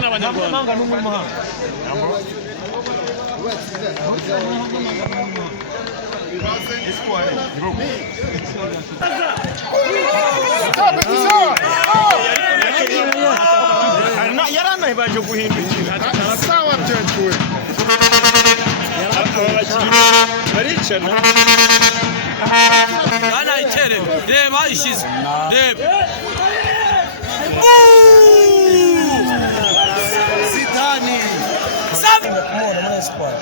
n'abanyarwanda n'umuhanga yaranaye baje guhindukira sawa byacuwe baricana ana itere reba ishize reba Zidane sabe kumona muri squad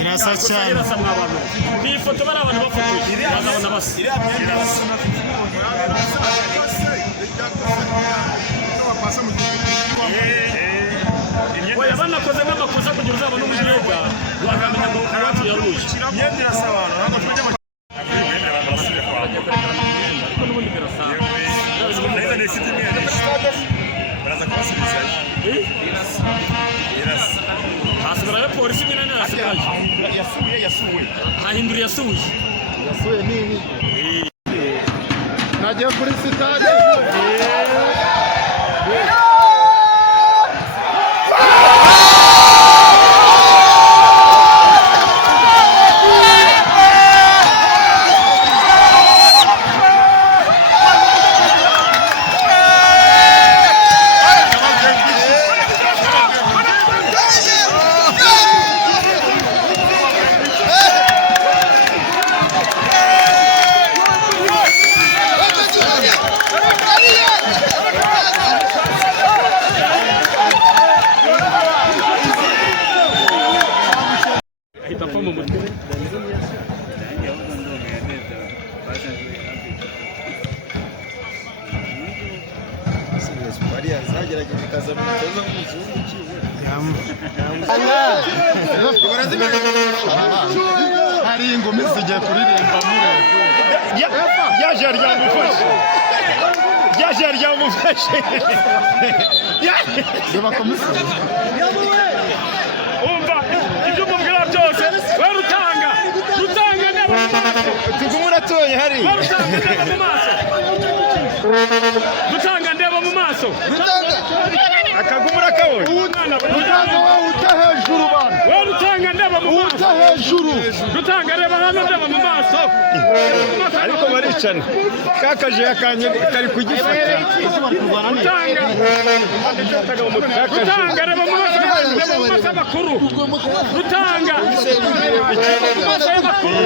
irasa cyane ni ifoto bari abantu bafotoye bazabona basi oya banakoze n'amakosa kugira uzabone umujyoga wakamenya ngo uratu yaruye yende irasabana ntabwo tujya mu ariko n'ubundi birasaba neza n'ifite imyenda baraza kubasubiza irasa hasubirayo polisi nyine yasuye hahindura yasuye nini nagiye kuri sitade hari ingumi zijya kuririmba yaje ryamufashe yaba komiseri umva ibyo mubwira byose we rutanga tugumura toye hari mu maso rutanga ndeba mu maso akagumura kawe rutanga wowe utahejuru bana we rutanga ndeba mu maso utahejuru rutanga reba hano ndeba mu maso ariko baricana kakaje yakanye kari kugifata rutanga reba mu maso ndeba mu maso bakuru rutanga mu maso y'abakuru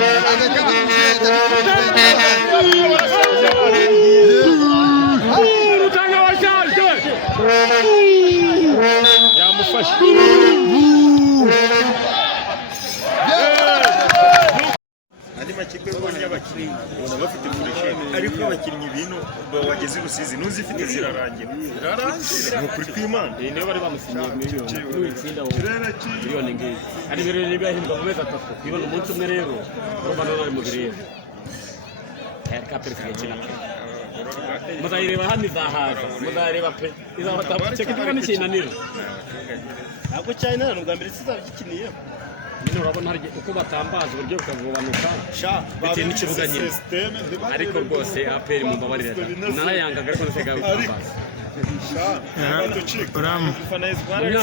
rutanga washaje yamufashe andi makipe y'abakinnyi ubona bafite kuresheni ariko abakinnyi ibintu bageze Rusizi n'uzifite zirarangira ni ukuri kw'Imana niyo bari bamusinyiye miliyoni n'itsinda miliyoni ngiyi ari miliyoni y'ibihembo mu mezi atatu ibona umunsi umwe rero urumva none ari mu birere kapere kigakina muzayireba hano izahaza muzayireba pe izabatabuke kivuga n'ikinaniro ntabwo cyane n'ubwa mbere sizabikiniye nyine urabona hari uko batambaza uburyo bukagobanuka bitewe n'ikibuga nyine ariko rwose APR mu mbabarira narayangaga ariko nasigaye gutambaza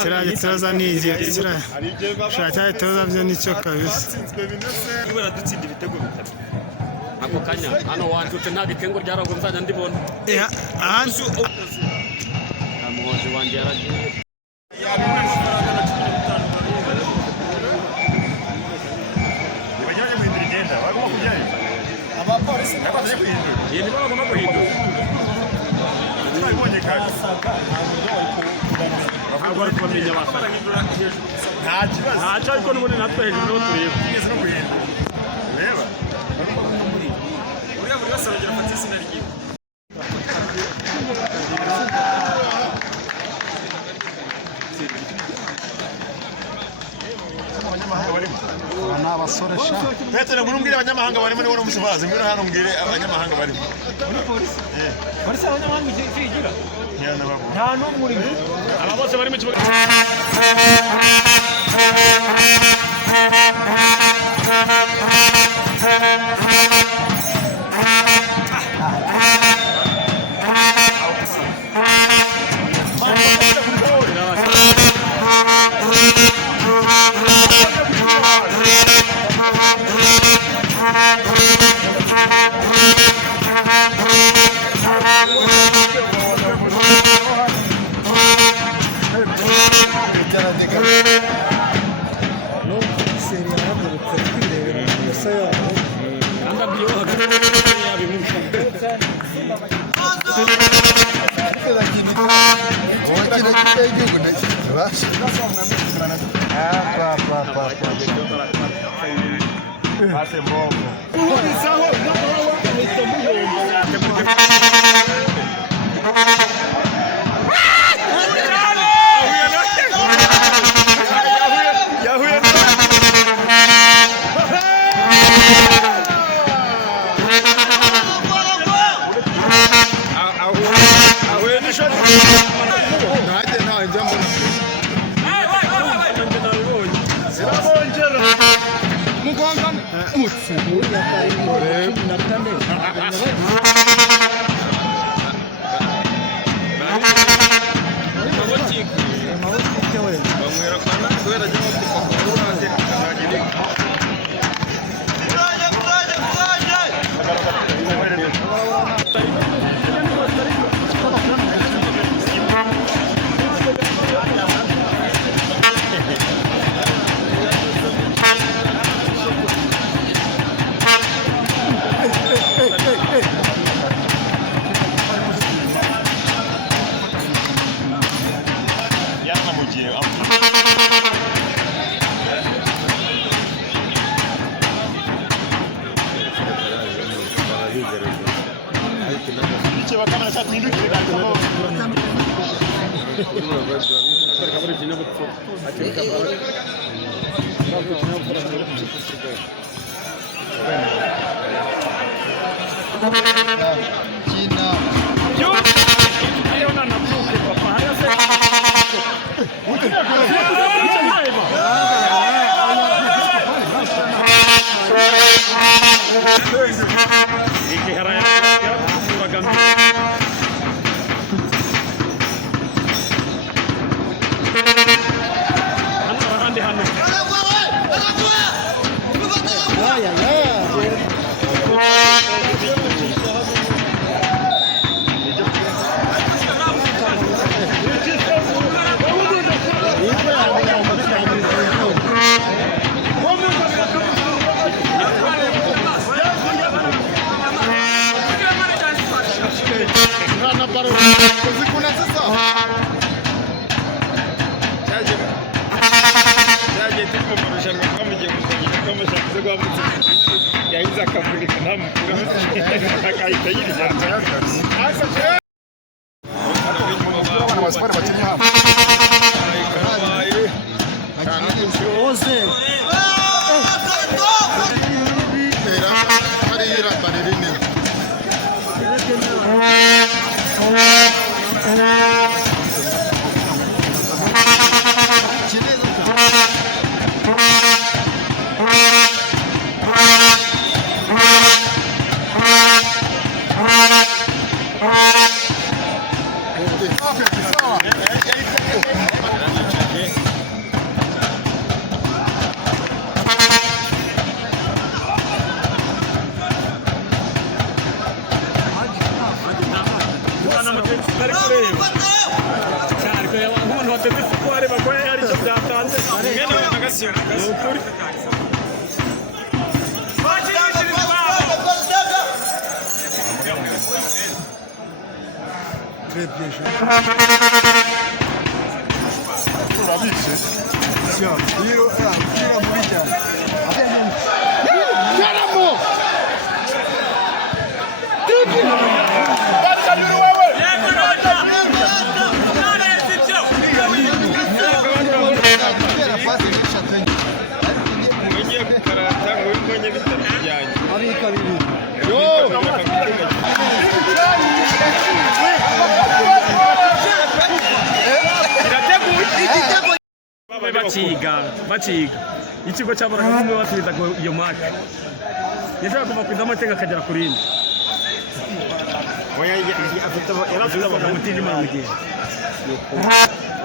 kiriya gitoza ni shaka gitoza byo nicyo kabisa baradutsinda ibitego bitatu ako kanya hano wandutse nta bitengo ryarago nzajya ndibona ahantu amuhoje wanjye yaragiye ibajyanye guhindura igenda bagomba kujyayo abapolisi n'abaje guhindura iyi nibo bagomba guhindura twabibonye kandi ntabwo bari kubamenya basara nta kibazo ntacyo ariko n'ubundi natwe hejuru niho tureba tugeze no guhindura reba buri wese aragira afata izina ryiwe ni abasore sha Petero ngurumbwire abanyamahanga barimo niwe umusubazi mbere hano mbwire abanyamahanga barimo muri polisi polisi abanyamahanga igira nta n'umwe uri aba bose bari mu kibuga bakiga ikigo cyaburaga umwe basubiza iyo mark yashaka kuva ku izamateka akagera ku rindi oya yarafite abamutinda mu gihe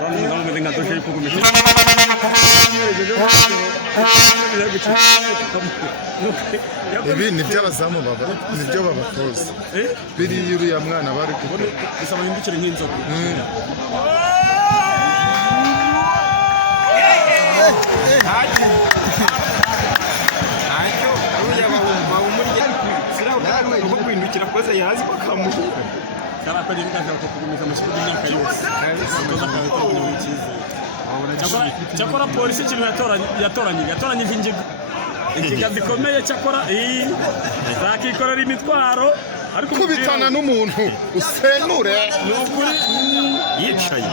Vamos ver nada do jeito como ibi ni by'abazamu baba ni byo babatoza biri yuriya mwana bari gukora bisaba hindukire nk'inzoga ntacyo uriya bawumurya siraho uko kwindukira koze yazi ko kamuhura Caraca, ele tá começando a subir na caída. Cyakora polisi ikintu yatoranyije ingingo zikomeye cyakora zakikorera imitwaro ariko kubitana n'umuntu usenure n'ukuri yicaye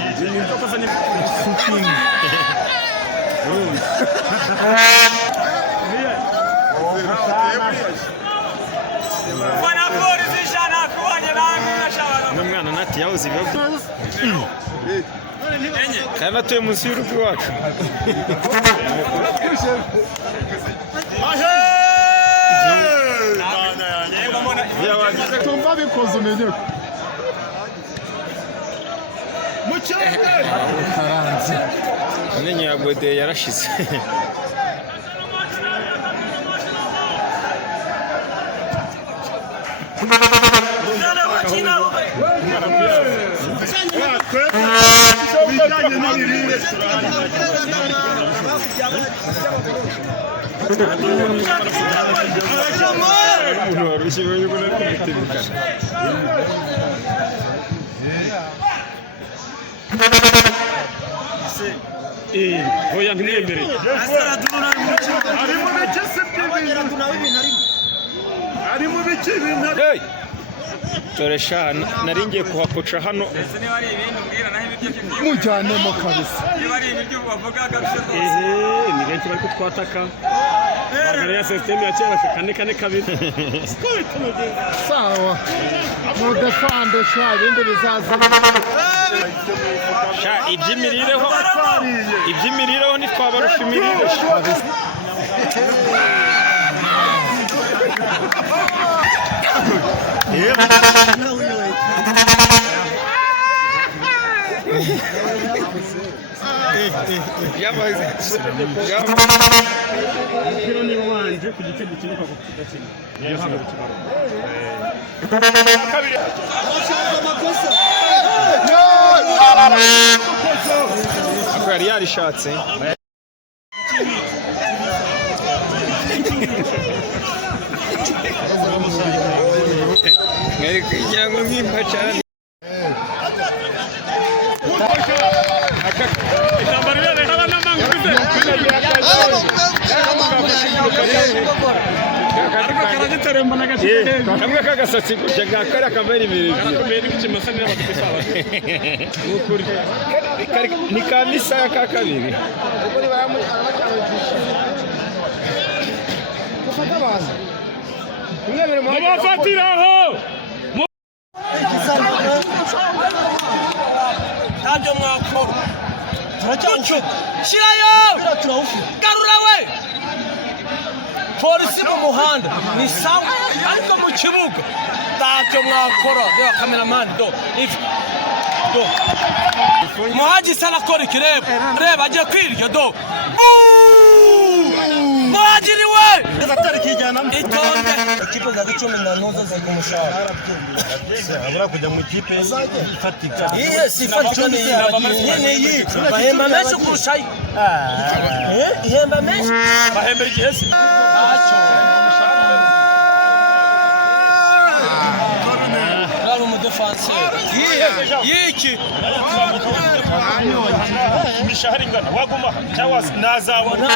Bana polisi ishana kubanye namwe nashobora n'umwana nati yabuze ibibazo kandi atuye munsi y'urugo iwacu tumva bikoze umenye amenyo ya gode yarashize umuntu warushye yuko nari kumutemekana oya ntiyemereye ari mu biki ibintu dore sha nari ngiye kuhakoca hano mujyanemo kabisa ni benshi bari kutwataka bagara ya systeme ya kera kane kabiri sawa mudefande sha ibindi bizaza sha iby'imirireho ntitwabarusha imirire umupira niba wanje ku gice gikinuka ku kidakina ako yari yarishatse mwari kugira ngo nk'impacane kamwe k'agasatsi gutya gakari akamera ibintu ni ka misaya ka kabiri mubafatiraho ntabyo mwakora turacyawufite shirayo garura we polisi mu muhanda ni sawa ariko mu kibuga ntabyo mwakora reba kameramani do muhagisi arakora ikireba reba agiye kwirya do muhagiri we itonde ikipe za gicumi na nuzo ziri ku mushahara abura kujya mu ikipe ifatika iye si ifatika ni iyi bahemba menshi kurushayo ihemba menshi bahembera igihe se raba umudefanseri yiki imishahara ingana waguma cyangwa nazabona